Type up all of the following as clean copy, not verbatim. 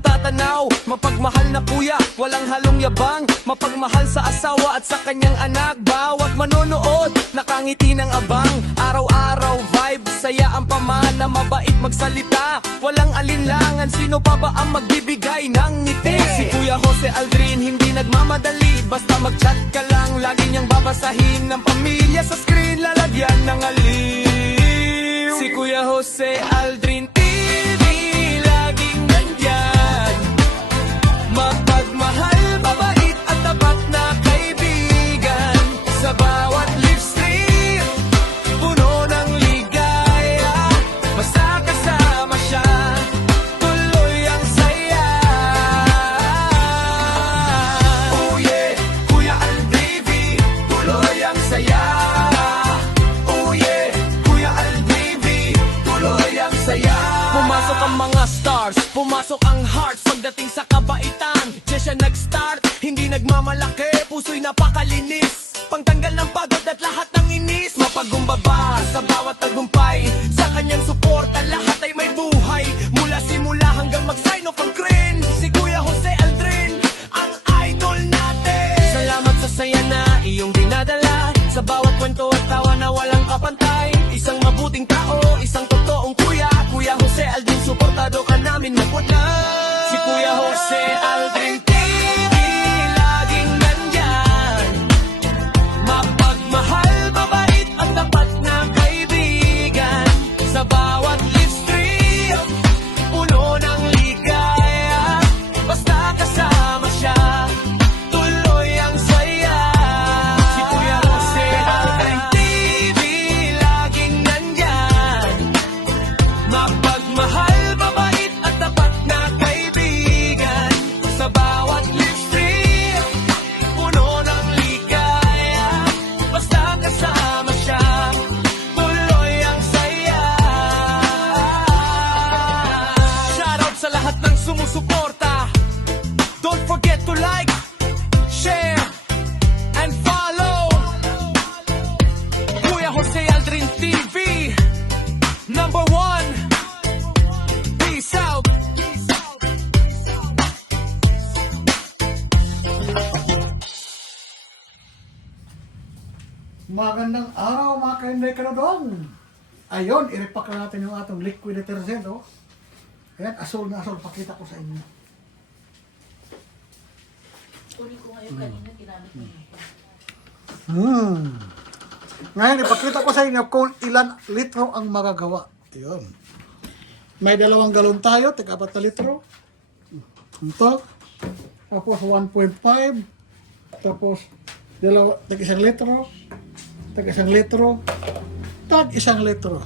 natatanaw. Mapagmahal na kuya, walang halong yabang. Mapagmahal sa asawa at sa kanyang anak. Bawat manonood, nakangiti ng abang. Araw-araw vibe, saya ang pamana. Mabait magsalita, walang alinlangan. Sino pa ba ang magbibigay ng ngiti? Si Kuya Jose Aldrin, hindi nagmamadali. Basta mag-chat ka lang, lagi niyang babasahin. Ng pamilya sa screen, lalagyan ng aliw. Si Kuya Jose Aldrin TV, laging nandyan. Mapagmahal, mabait at tapat na kaibigan. Sa bawat live stream, puno ng ligaya. Basta kasama siya, tuloy ang saya. Oh yeah, Kuya Aldrin TV, tuloy ang saya. Oh yeah, Kuya Aldrin TV, tuloy ang saya. Pumasok ang mga stars, pumasok ang hearts. Pagdating sa kabaitan, siya nag-start. Hindi nagmamalaki, puso'y napakalinis. Pangtanggal ng pagod at lahat ng inis. Mapagumbaba sa bawat tagumpay. Sa kanyang suporta, lahat ay may buhay. Mula simula hanggang mag-sign off ang crane. Si Kuya Jose Aldrin, ang idol natin. Salamat sa saya na iyong dinadala. Sa bawat kwento at tawa na walang kapantay. Isang mabuting tao, isang totoong kuya. Kuya Jose Aldrin, suportado ka namin magwala. Si Kuya Jose Aldrin TV, laging nandyan. Mapagmahal, mabait at tapat na kaibigan. Sa bawat live stream, puno ng ligaya. Basta kasama siya, tuloy ang saya. Si Kuya Jose Aldrin TV, laging nandyan. Mapagmahal, mabait at tapat na kaibigan. Sa bawat live stream, puno ng ligaya. Basta kasama siya, tuloy ang saya. Shoutout sa lahat ng sumusuporta. Don't forget to like, share, and follow Kuya Jose Aldrin TV, number 1. Peace out. Magandang araw mga kainday kanodong. Ayun, i-repack na natin yung atong liquid detergent. Oh. Ayan, asol na asol. Pakita ko sa inyo. Uli ko ngayon kanina, ginamit mo. Ngayon, ipakita ko sa inyo kung ilan litro ang magagawa. Ayun. May 2 galon tayo, tig 4 na litro. Ito. Tapos 1.5. Tapos tig 1 litro. Tag 1 litro. Tag 1 litro.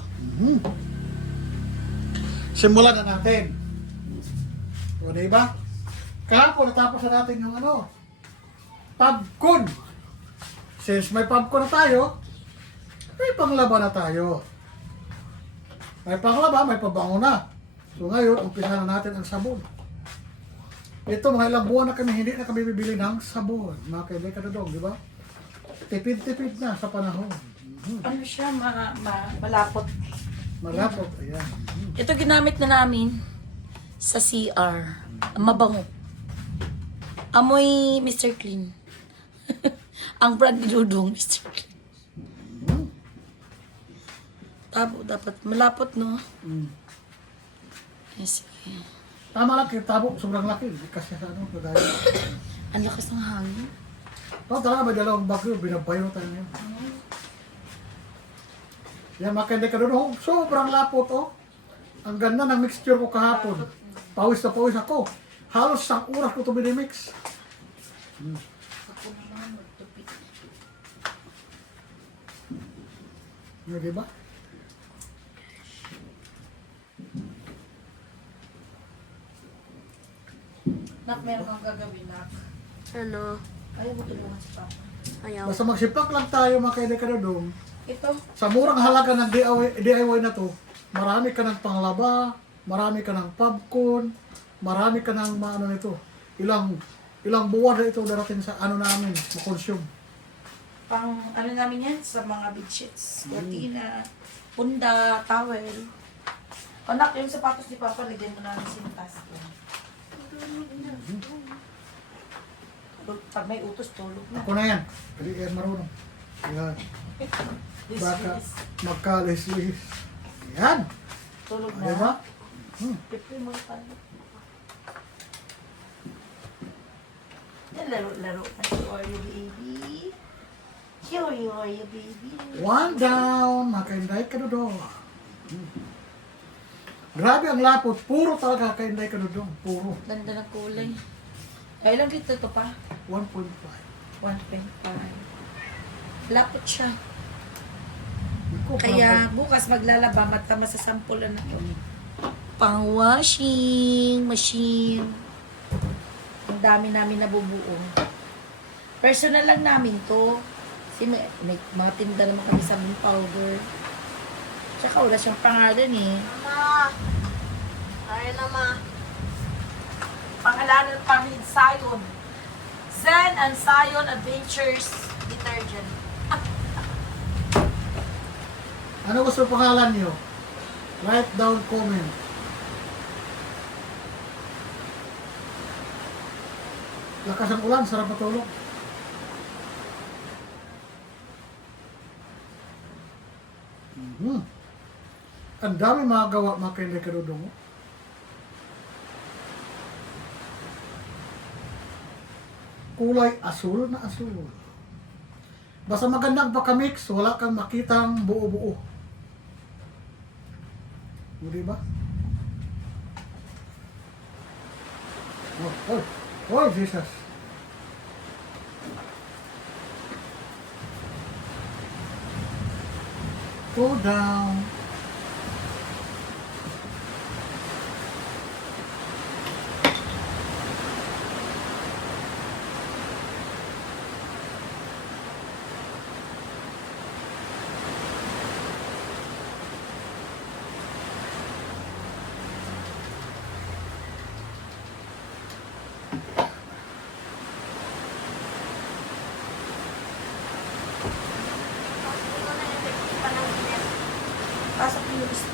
Simulan na natin. O, diba? Kahapon natapos na natin yung pabkon. Since may pabkon na tayo, may panglaba na tayo. May panglaba, may pabango na. So ngayon, umpisa na natin ang sabon. Ito, mga ilang buwan na kami, hindi na kami bibili ng sabon. Mga kaibigan kadodong, di ba? Tipid-tipid na sa panahon. Ano siya, malapot. Malapot, ayan. Ito ginamit na namin sa CR. Mabango. Amoy Mr. Clean. Ang brand ni Dudong, Mr. Clean. Tabo, dapat malapot, no? Yes, sige. Tama lang, tabo, sobrang laki. Kasi sa kagaya. Ang lakas ng hangin. Talaga may 2 bagyo, binabayo tayo ngayon. Yan, makindi ka doon, sobrang lapot, oh. Ang ganda ng mixture ko kahapon. Pawis na pawis ako. Halos 1 oras ko ito binimix. Ako naman, magtupit. Yung diba? Nak, meron kang gagawin, Nak. Ano? Ayaw mo tulungan si Papa. Ayaw. Basta magsipak lang tayo, makindi ka doon. Ito, Sa murang halaga ng DIY na to, marami ka ng panglaba, marami ka ng popcorn, marami ka ng maano nito. Ilang buwan na ito darating sa namin, makonsume. pang ano namin yan sa mga bedsheets, cortina, punda, towel. Anak, yung sapatos ni Papa, lagyan mo namin sintas. Pag may utos, tulog na. Ako na yan. Hindi yan marunong. Yan. Baka magkalis-lis. Yan. Tulog na. Diba? Pipi mo pa. Yan, laro-laro na si Oreo baby. Si Oreo baby. One down. Makainday ka dodong. Grabe ang lapot. Puro talaga kainday ka dodong. Puro. Ganda ng kulay. Ay, ilang kito to pa? 1.5. 1.5. Lapot siya. Iko, Kaya bukas maglalaba, mata masasampulan na to. Pang washing machine. Ang dami namin nabubuo. Personal lang namin to. Kasi may mga tinda naman kami sa powder. Tsaka wala siyang pangalan eh. Mama. Sorry na, ma. Pangalan ng pamilya Zion. Zen and Zion Adventures Detergent. Ano gusto pangalan niyo? Write down comment. Lakas ang ulan, sarap matulog. Ang dami mga gawa, mga kainday kadudong mo. Kulay asul na asul. Basta magandang pakamix, wala kang makitang buo-buo. O, diba? Oh, Jesus. Go down. Pasok yung gusto.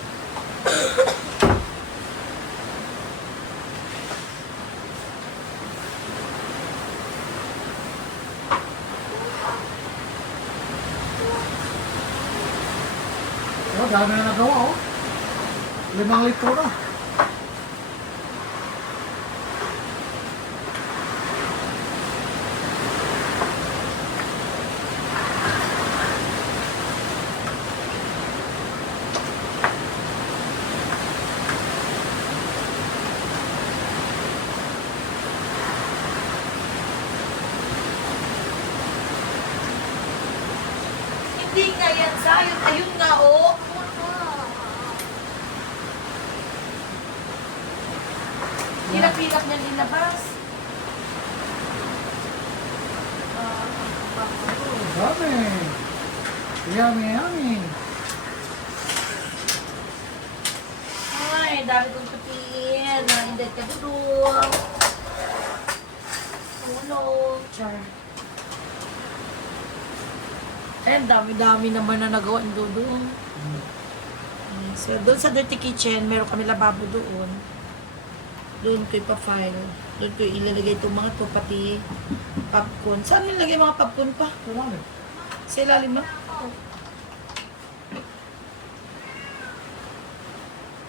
Oh, dami na nagawa, oh. 5 litro na. Hindi nga yan, Zion. Ayun nga, oh. Hirap-hirap niya linabas. Dami. Yummy, yummy. Ay, dami kong tupiin. Hindi ka dudong. Tulog. Char. Eh, dami-dami naman na nagawa ng dudong. So, doon sa dirty kitchen, meron kami lababo doon. Doon ko ipa-file. Doon ko ilalagay itong mga to, pati popcorn. Saan nilagay mga popcorn pa? Wala na. Sa ilalim na?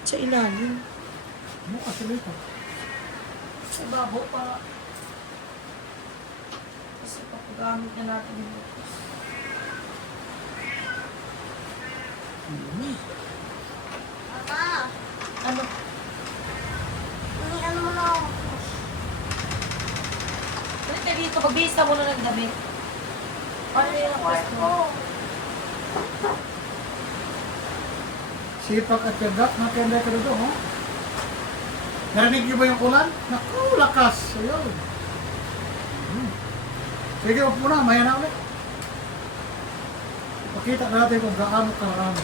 Sa ilalim. Ano kasi dito? Sa babo pa. Kasi papagamit na natin yung bukas. Mama. Ano? Ano mo na ako? Ulit na dito, magbihis na muna ng damit. Paano yung kwarto mo? Sipag at yaga, mga kainday kadudong, oh. Narinig niyo ba yung ulan? Naku, lakas. Ayun. Sige, wag muna. Maya na ulit. Pakita natin kung gaano karami.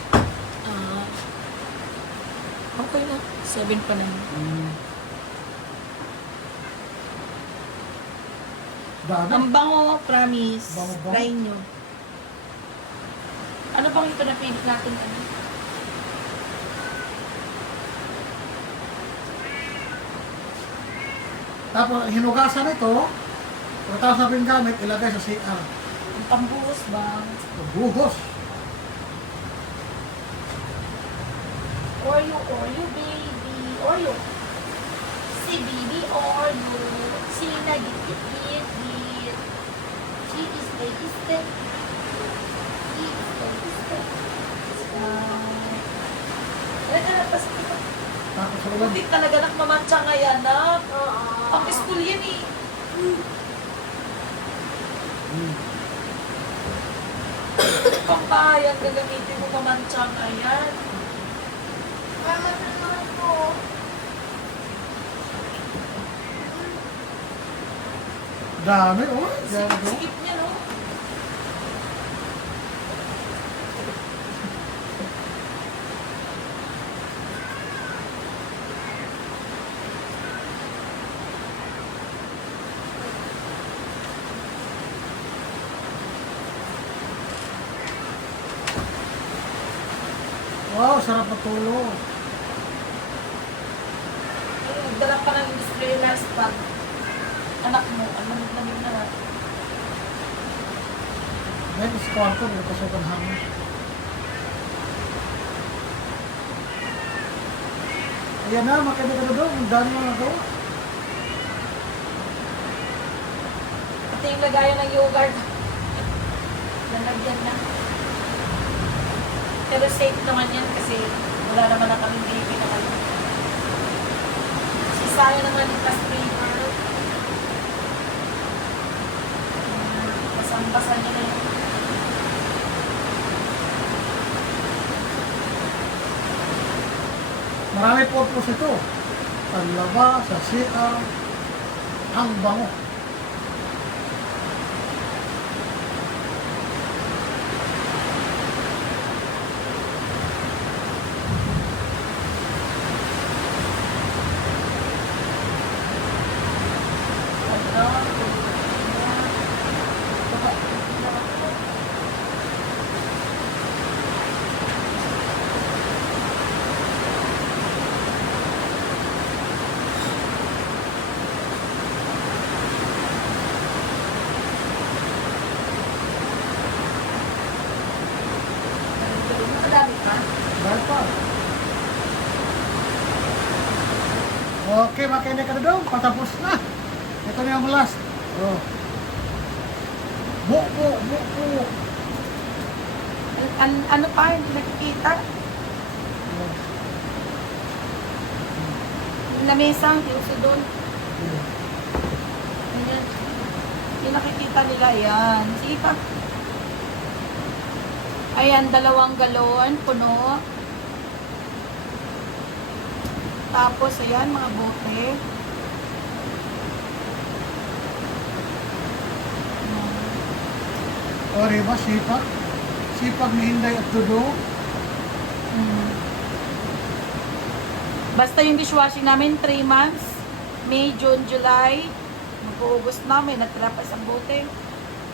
Okay na. 7 pa na. Dami. Ang bango, promise. Bango-bango. Try nyo. Ano bang ito na pilit natin? Ano? Tapos, hinugasan ito, pagkatapos natin gamit, ilagay sa CR. Ang pambuhos ba? Buhos. Oreo, Oreo, baby. Oreo. Si baby Oreo. Si nagit-git. She is baby step. He is baby step. Pas Tapos, sa ulan. Hindi talaga nakmamantsa nga yan, nak. Oo. Pang school yan eh. Pang bayan, gagamitin mo mamantsa nga yan. Para matulungan ko. Dami, oh. Dami, oh. Sikip niya, no? Wow, sarap matulog. Ay, nagdala pa ng industrialized pan. Anak mo, ano namin na. May discount ko, may pasukan hangin. Ayan na, makita ka doon. Ang dami mo nagawa. Pati yung lagayan ng yogurt. Lalagyan na. Pero safe naman yan kasi wala naman na kaming baby na kayo. Si Sayo naman yung castrator. Basang-basa niya na yun. Marami purpose ito. Panlaba, sa CR, ang bango. Madami pa. Dahil pa. Okay, makinig ka na doon. Patapos na. Ito na yung last. Oh. Buko. Ano pa, hindi nakikita. Yung lamesa, hindi uso doon. Ayan. Yung nakikita nila, yan. Sige pa. Ayan, 2 galon, puno. Tapos, ayan, mga bote. O, diba? Sipag. Sipag ni Hinday at Dudo. Mm. Basta yung dishwashing namin, 3 months. May, June, July. Mag-August na, may natira pa isang bote.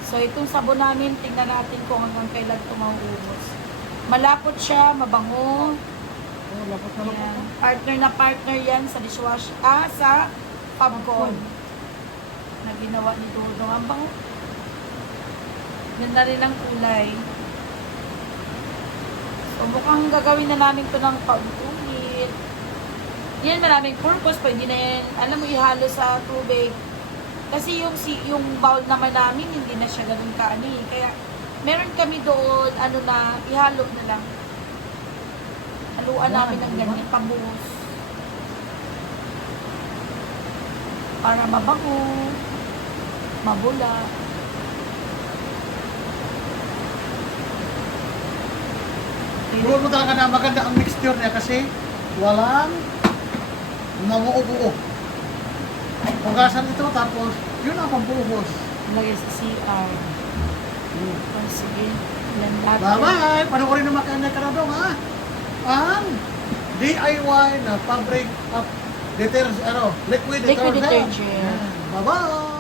So, itong sabon namin, tingnan natin kung hanggang kailan ito mauubos. Malapot siya, mabango. Oh, lapot na lapot. Yan. Partner na partner yan sa dishwash. Sa Fabcon. Na ginawa ni Dodong. Ang bango. Ganda rin ang kulay. So, mukhang gagawin na namin ito ng paulit. Yan, maraming purpose. Pwede na yan, alam mo, ihalo sa tubig. Kasi yung bowl naman namin, hindi na siya ganun kaani. Kaya, meron kami doon, ihalo na lang. Haluan namin ng ganyan, pambuhos. Para mabango, mabula. Siguro mo talaga na maganda ang mixture niya kasi walang namuubuo. Hugasan ito tapos yun ang pambuhos. Lagay sa CR. Oh, sige. Yan lahat. Bye-bye! Panoorin naman kayo na karadong ha? Ang DIY na fabric of detergent, liquid Detergent. Bye-bye!